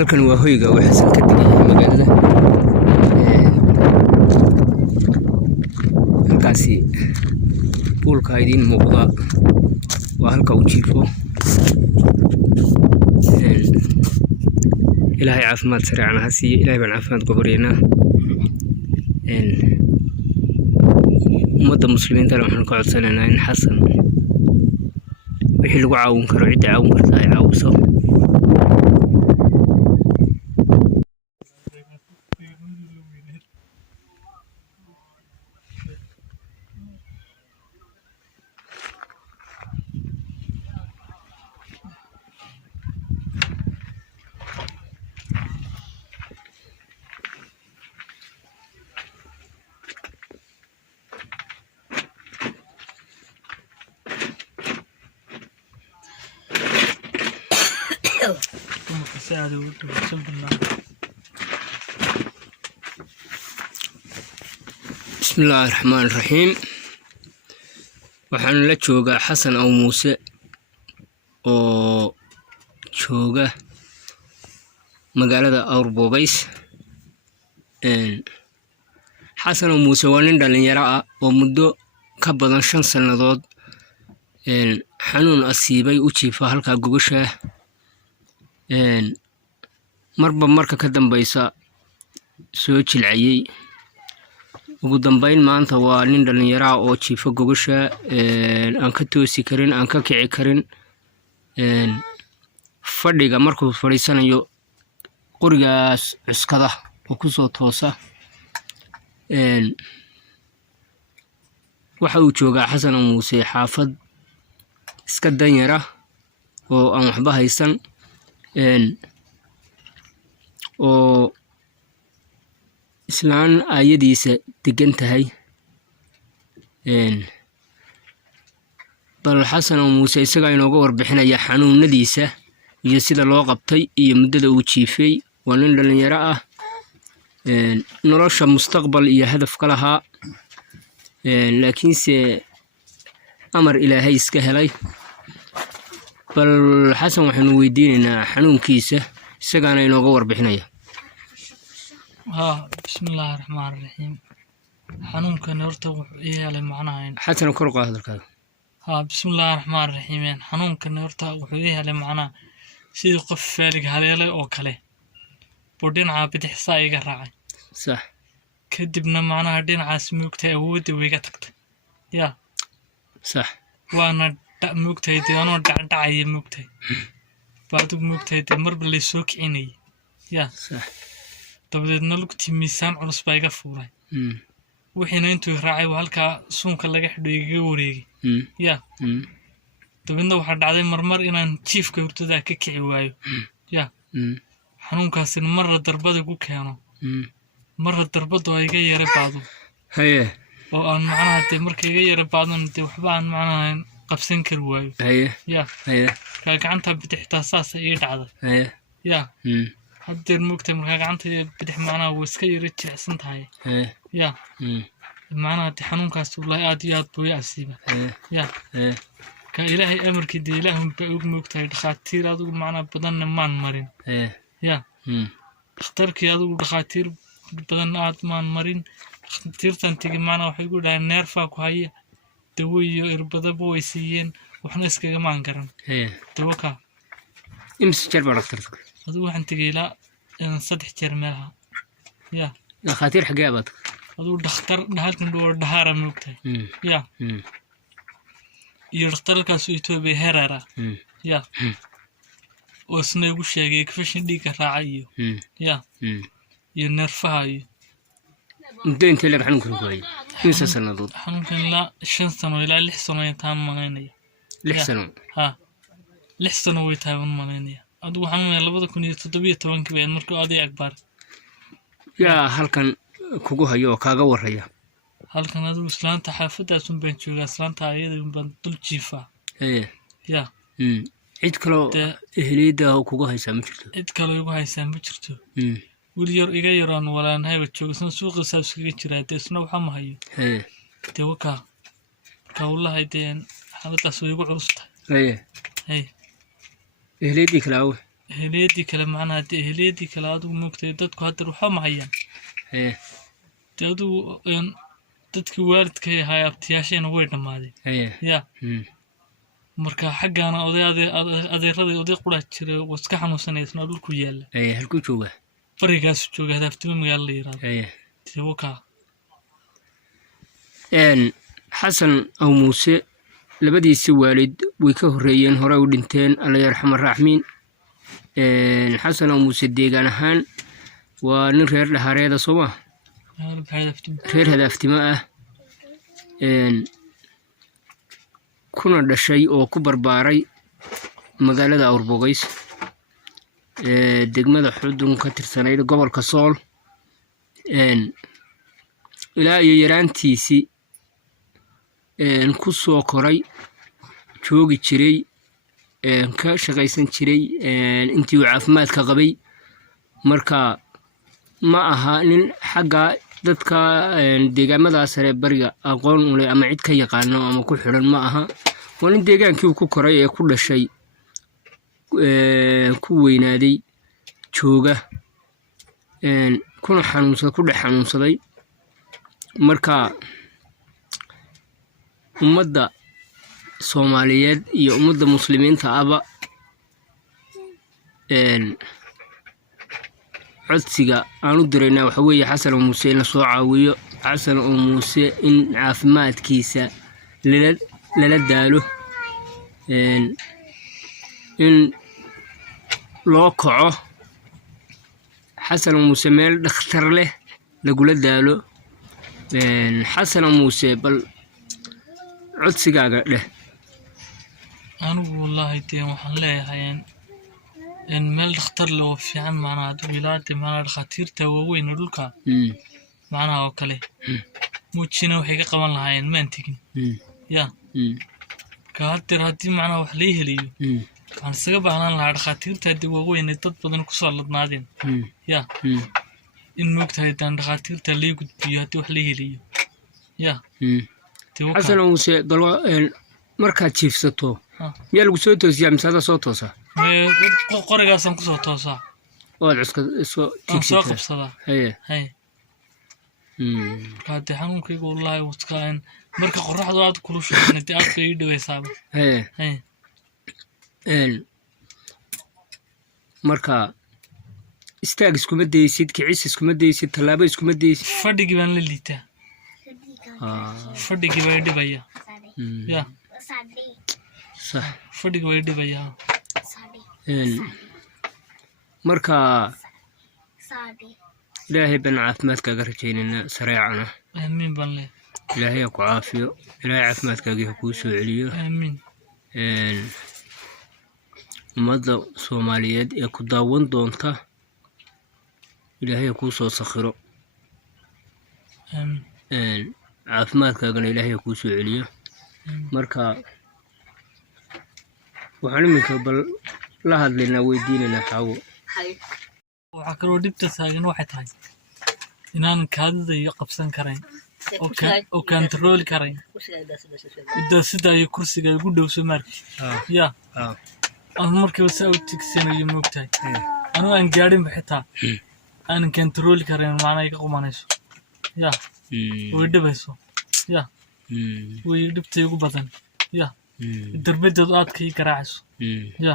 halkan waa hoyga oo xasan ka digay magaalada halkaasi buulka idin muuqda waa halka uu jiifo ilaahay caafimaad sariicana ha siiyo ilaahay baan caafimaad ku baryaynaa ummadda muslimiinta waxaan ka codsanaynaa in xasan wixii lagu caawin karo cidda caawin karta ay caawiso بسم الله الرحمن الرحيم waxaan la joogaa xasan aw muuse oo jooga magaalada Awrbogays xasan aw muuse waa nin dhalinyaro ah oo muddo ka badan 5 sanadood xanuun asiibay u jiifa halka gogosha marba marka ka dambaysa soo jilcayay ugu dambayn maanta waa nin dhalinyaro oo jiifa gogosha aan ka toosi karin aan ka kici karin fadhiga markuu fadhiisanayo qorigaas cuskada oo ku soo toosa waxa uu joogaa xasan aw muuse xaafad iska danyara oo aan waxba haysan oo islaan ayadiisa degan tahay bal xasan aw muuse isaga inooga warbixinaya xanuunadiisa iyo sida loo qabtay iyo muddada uu jiifay waa nin dhalinyaro ah nolosha mustaqbal iyo hadaf ka lahaa laakiinse amar ilaahay iska helay bal xasan waxaanu weydiinaynaa xanuunkiisa isagana inooga warbixinaya بسم الله الرحمن الرحيم حنون كان يرتو يالي معناها حسن كرق هذا الكلام بسم الله الرحمن الرحيم حنون كان يرتو يالي معناها سيد قف فارق هذيلا او كله بودين عابد حصايغا راعي صح كدبنا معناها دين عاسموقتي اودي ويغا تكت يا صح وانا موقتي انا دعي موقتي بعد موقتي مرب لي سو كيني يا صح dabadeedna lugtii miisaan culus baa iga fuuray wixiina intuu raacay halka suunka laga xidho iga wareegay ya dabadeedna waxa dhacday marmar inaan jiifka hurdada ka kici waayo ya xanuunkaasina marra darbada ku keeno marra darbada ay iga yara baado haye oo aan macnaha markay iga yara baadon waxba aan macnaha qabsan kar waayo ya ka gacanta bidixtaa saas ay dhacday ya haddii moogtay marka gacanta bidix macnaha way iska yara jilicsan tahay ya macnaha xanuunkaas wallahi aad iyo aad buu asiiba ya ka ilaahay amarkii ilaahay baa ugu moogtay dhaqaatiir adigu macnaha badan maan marin ya dhakhtarkii adigu dhaqaatiir badan aad maan marin dhakhtiirtan tigi macnaha waxay ku dhahay neerfa ku haya dawo iyo irbadaba way siiyeen waxna iskaga maan garan dawo ka imsi jarba dhakhtarka هذا واحد تقيلا صدح جرمها يا خاطر حجابك هذا دختر نهارك ندور دهارة موقتها يا يختار كاسويتو بهرارة يا وسنة وشيء كيفش نديك راعيه يا ينرفها انت لك حنمكن كويس نسى سنة ضد حنمكن لا 5 سنة إلى 6 سنة تام مغنية 6 سنة ها 6 سنة ويتاون مغنية أدو حنون لبضة كوني تطبيع توان كبير مركو أدي أكبر يا هالكن كوجوها يو كاجور هيا هالكن أدو إسلام تحافظ أسون بنشوف إسلام تعيد من طول جيفا إيه يا عيد كلو هليدا وكوجوها يسامحته عيد كلو يجوها يسامحته ولير إيجايران ولا نهاية بتشوف سن سوق سابسكي جرات إسنا وحام هاي توكا كاولا هيدين حالة سويق عرسته إيه إيه هليدي كلاوه هليدي كلام معناها هليدي كلا أدو ممكن تدك هاد روحه معين تدو تدك وارد كي هاي أبتياشين ويرنا مالي يا marka xaggaana adeeradii oday quraad jiray oo iska xanuunsanaysan dhulku yaala halku jooga farigaas jooga hadaftimo magaalo la yiraahdo tiwaka xasan aw muuse labadiisi waalid way ka horeeyeen hore u dhinteen alla yarxam raaxmiin xasan aw muuse deegaan ahaan waa nin reer dhahareeda Soomaa reer hadaftimo ah kuna dhashay oo ku barbaaray magaalada Awrbogays degmada Xudun ka tirsaneyd gobolka Sool ilaa iyo yaraantiisii ku soo koray joogi jiray ka shaqaysan jiray intii uu caafimaadka qabay marka ma aha nin xagga dadka deegaamada sare bariga aqoon u leh ama cid ka yaqaan ama ku xiran ma aha waa nin deegaankii uu ku koray ee ku dhashay ku weynaaday jooga kuna xanuunsaday ku dhex xanuunsaday marka ummadda Soomaaliyeed iyo ummadda muslimiinta aba codsiga aanu dirayna waxa weeye xasan oo muuse la soo caawiyo xasan oo muuse in caafimaadkiisa lala daalo in loo kaco xasan oo muuse meel dhakhtar leh lagula daalo xasan oo muuse bal codsigaaga dheh anigu wallahi tii waxaan leeyahay in meel dhakhtar loo fiican macnaha wilaayada macnaha dhakhaatiirta waaweyn dhulka macnaha oo kale muujina waxay ka qaban lahaayeen maantigin ya ka haddii macnaha wax la heliyo waxaan isaga baahnaan lahaa dhakhaatiirta waaweyn dad badan ku soo ladnaadeen ya in moogtahay daan dhakhaatiirta la gudbiyo haddii wax la heliyo ya xasan oo muuse bal markaad jiifsato miyaa lagu soo toosiyaa mise adaa soo toosaa qorigaasaan ku soo toosaa waad soo qabsadaa marka xanuunkayga wallaahi waskayn marka qorraxdu aad kulushahay aad bay ii dhawaysaaba marka istaag iskuma daysid kicis iskuma daysid tallaabo iskuma daysid fadhigii baan la liitaa fadhigii baa dhibaya ya صح fadhiga way dhibayaa marka ilaahay baan caafimaadkaaga rajaynayna sareecana amiin baan leh ilaahay ku caafiyo ilaahay caafimaadkaaga ku soo celiyo amiin ummadda Soomaaliyeed ee ku daawan doonta ilaahay ku soo sakhiro caafimaadkaaga ilaahay ku soo celiyo marka waxaan iminka bal la hadlaynaa weydiinaynaa xawo waxa kale oo dhibta taagan waxay tahay inaan kaadida iyo qabsan karayn oo control karayn sida ay kursiga ugu dhow soo markay ya aan markii uu soo tigsanayo moogtahay anuu aan gaarin xitaa aan control karayn macna ay ka qumanayso ya way dhibayso ya way dhibtay ugu badan ya darbeedu aad ka garaacayso ya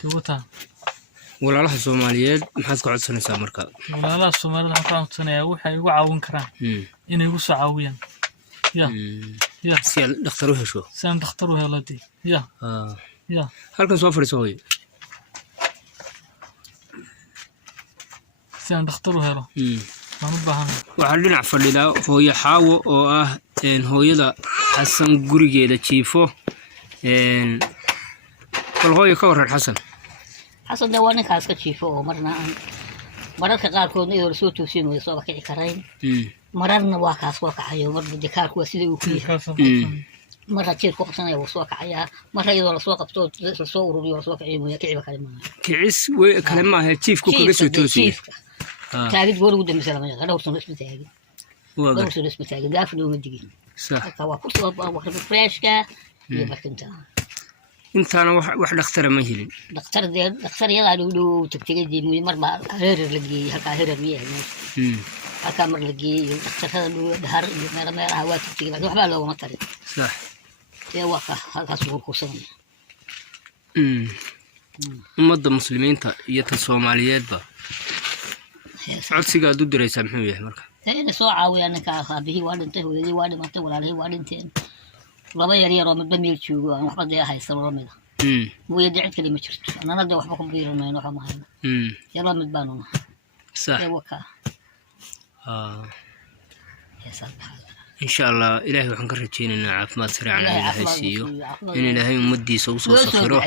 tuuta walaalaha Soomaaliyeed maxaad ka codsanaysaa marka walaalaha Soomaaliyeed waxaan ka codsanayaa waxay igu caawin karaan inay igu soo caawiyaan ya si aad dhakhtar u hesho san dhakhtar u heladii ya halkan soo fadhiiso hooyo san dhakhtar u helo waxaan dhinac fadhidaa hooyo xaawo oo ah hooyada xasan gurigeeda jiifo bal hooyo ka waran xasan حسن ده وانا كاسك تشيفه ومرنا مرات كقاركو نيو رسول توسين ويصوب كعي كراين مرنا واكاس واكعيا ومرنا دكارك وسيدي وكيه مرة تشير كوك سنة وصوب كعيا مرة يدور صوب بتو صور ويصوب كعيا ويكعي بكلمة كعس وكلمة هي تشيف كوك رسول توسين تاجد بقول قدام مثلا ما غير وصل اسمه تاجد وصل اسمه تاجد قافل ومدقين صح كوا كل صوب واحد فريش كا يبقى انت intaana wax dhakhtar ma helin dhakhtar yada uu tagtay diimay marba heerar la geeyay halka heerar miyaa halka mar la geeyay dhakhtarada uu dhahar iyo meelaha waa tagtay waxba looga tarin sax ee waxa halkaas uu ku sameeyay ummadda muslimiinta iyo ta Soomaaliyeedba codsiga aad u diraysaa muxuu yahay marka إن سوى عاوي أنا كأخابه وادنته ولدي وادي ما تقول عليه وادنتين ربا يري رامد بميل شو أنا وحبا دي هاي سر رامد ويدعي كلمة شرط أنا ندي وحبا كبير ما ينوح ما هنا يا رامد بانونا صح وكا يا سبحان إن شاء الله إلهي وحنك رجينا عافمات سريعا إلهي سيو إن إلهي مدي سوسو صخره